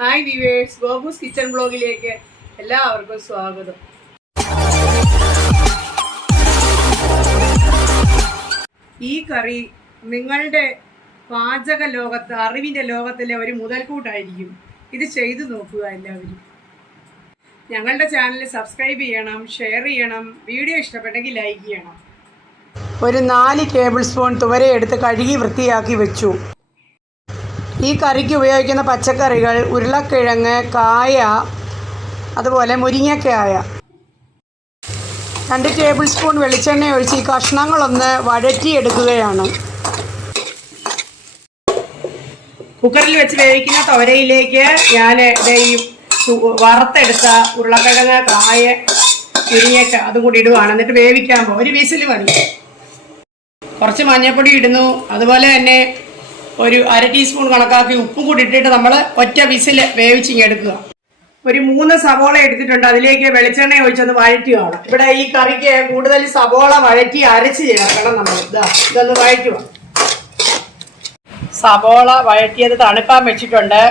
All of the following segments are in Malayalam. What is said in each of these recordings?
ഹായ് വ്യൂവേഴ്സ്, ഗോപൂസ് കിച്ചൺ ബ്ലോഗിലേക്ക് എല്ലാവർക്കും സ്വാഗതം. ഈ കറി നിങ്ങളുടെ പാചക ലോകത്ത്, അറിവിൻ്റെ ലോകത്തിലെ ഒരു മുതൽക്കൂട്ടായിരിക്കും. ഇത് ചെയ്തു നോക്കുക എല്ലാവരും. ഞങ്ങളുടെ ചാനൽ സബ്സ്ക്രൈബ് ചെയ്യണം, ഷെയർ ചെയ്യണം, വീഡിയോ ഇഷ്ടപ്പെട്ടെങ്കിൽ ലൈക്ക് ചെയ്യണം. ഒരു 4 ടേബിൾ സ്പൂൺ തുവര എടുത്ത് കഴുകി വൃത്തിയാക്കി വെച്ചു. ഈ കറിക്ക് ഉപയോഗിക്കുന്ന പച്ചക്കറികൾ ഉരുളക്കിഴങ്ങ്, കായ, അതുപോലെ മുരിങ്ങക്കായ. 2 ടേബിൾ സ്പൂൺ വെളിച്ചെണ്ണ ഒഴിച്ച് ഈ കഷ്ണങ്ങളൊന്ന് വഴറ്റിയെടുക്കുകയാണ്. കുക്കറിൽ വെച്ച് വേവിക്കുന്ന തുവരയിലേക്ക് ഞാൻ ഈ വറുത്തെടുത്ത ഉരുളക്കിഴങ്ങ്, കായ, മുരിങ്ങക്ക അതും കൂടി ഇടുവാണ്. എന്നിട്ട് വേവിക്കാൻ പോകും. ഒരു വിസിൽ മതി. കുറച്ച് മഞ്ഞൾപ്പൊടി ഇടുന്നു. അതുപോലെ തന്നെ ഒരു 1/2 ടീസ്പൂൺ കണക്കാക്കി ഉപ്പും കൂടി ഇട്ടിട്ട് നമ്മൾ ഒറ്റ വിസിൽ വേവിച്ചിങ്ങെടുക്കുക. ഒരു 3 സവോള എടുത്തിട്ടുണ്ട്. അതിലേക്ക് വെളിച്ചെണ്ണ ഒഴിച്ചൊന്ന് വഴറ്റുകയാണ്. ഇവിടെ ഈ കറിക്ക് കൂടുതൽ സവോള വഴറ്റി അരച്ച് ചേർക്കണം. നമ്മൾ ഇതൊന്ന് വഴറ്റുക. സവോള വഴറ്റിയത് തണുക്കാൻ വെച്ചിട്ടുണ്ട്.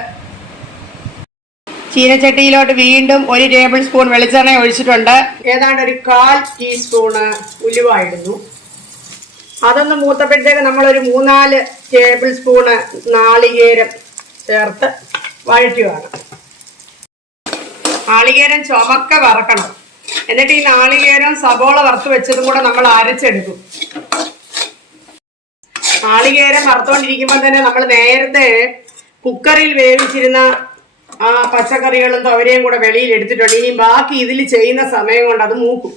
ചീനച്ചട്ടിയിലോട്ട് വീണ്ടും 1 ടേബിൾ സ്പൂൺ വെളിച്ചെണ്ണ ഒഴിച്ചിട്ടുണ്ട്. ഏതാണ്ട് ഒരു 1/4 ടീസ്പൂണ് ഉലുവ ഇടുന്നു. അതൊന്ന് മൂത്തപ്പോഴത്തേക്ക് നമ്മളൊരു 3-4 ടേബിൾ സ്പൂണ് നാളികേരം ചേർത്ത് വഴറ്റുകയാണ്. നാളികേരം ചുമക്ക വറക്കണം. എന്നിട്ട് ഈ നാളികേരം സവോള വറുത്ത് വെച്ചതും കൂടെ നമ്മൾ അരച്ചെടുക്കും. നാളികേരം വറുത്തോണ്ടിരിക്കുമ്പോൾ തന്നെ നമ്മൾ നേരത്തെ കുക്കറിൽ വേവിച്ചിരുന്ന ആ പച്ചക്കറികളും തുവരയും കൂടെ വെളിയിൽ എടുത്തിട്ടുണ്ട്. ഇനി ബാക്കി ഇതിൽ ചെയ്യുന്ന സമയം കൊണ്ട് അത് മൂക്കും.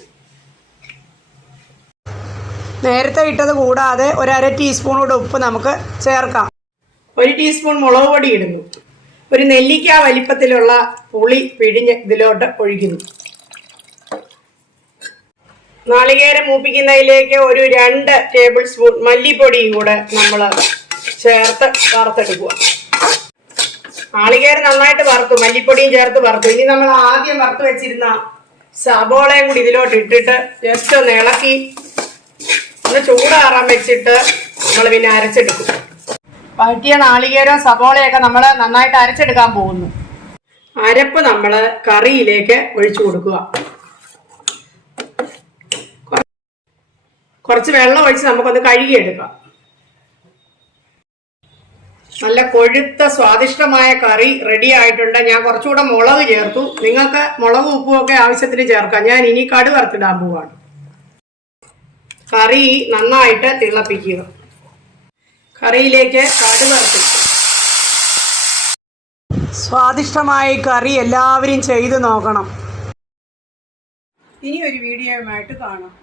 നേരത്തെ ഇട്ടത് കൂടാതെ ഒരു 1/2 ടീസ്പൂൺ കൂടെ ഉപ്പ് നമുക്ക് ചേർക്കാം. 1 ടീസ്പൂൺ മുളക് പൊടി ഇടുന്നു. ഒരു നെല്ലിക്ക വലിപ്പത്തിലുള്ള പുളി പിഴിഞ്ഞ് ഇതിലോട്ട് ഒഴിക്കുന്നു. നാളികേരം മൂപ്പിക്കുന്നതിലേക്ക് ഒരു 2 ടേബിൾ സ്പൂൺ മല്ലിപ്പൊടിയും കൂടെ നമ്മൾ ചേർത്ത് വറുത്തെടുക്കുക. നാളികേരം നന്നായിട്ട് വറുത്തു, മല്ലിപ്പൊടിയും ചേർത്ത് വറുത്തു. ഇനി നമ്മൾ ആദ്യം വറുത്ത് വെച്ചിരുന്ന സബോളയും കൂടി ഇതിലോട്ട് ഇട്ടിട്ട് ജസ്റ്റ് ഒന്ന് ഇളക്കി ഒന്ന് ചൂടാറാൻ വെച്ചിട്ട് നമ്മൾ പിന്നെ അരച്ചെടുക്കും. വഴറ്റിയ നാളികേരം സബോളയൊക്കെ നമ്മൾ നന്നായിട്ട് അരച്ചെടുക്കാൻ പോകുന്നു. അരപ്പ് നമ്മൾ കറിയിലേക്ക് ഒഴിച്ചു കൊടുക്കുക. കുറച്ച് വെള്ളം ഒഴിച്ച് നമുക്കൊന്ന് കഴുകിയെടുക്കാം. നല്ല കൊഴുത്ത സ്വാദിഷ്ടമായ കറി റെഡി ആയിട്ടുണ്ട്. ഞാൻ കുറച്ചുകൂടെ മുളക് ചേർത്തു. നിങ്ങൾക്ക് മുളകും ഉപ്പും ഒക്കെ ആവശ്യത്തിന് ചേർക്കാം. ഞാൻ ഇനി കടുക് വറുത്തിടാൻ പോവാണ്. കറി നന്നായിട്ട് തിളപ്പിക്കുക. കറിയിലേക്ക് കടുക് വറുത്തിട്ടു. സ്വാദിഷ്ടമായ കറി എല്ലാവരും ചെയ്തു നോക്കണം. ഇനി ഒരു വീഡിയോയുമായിട്ട് കാണാം.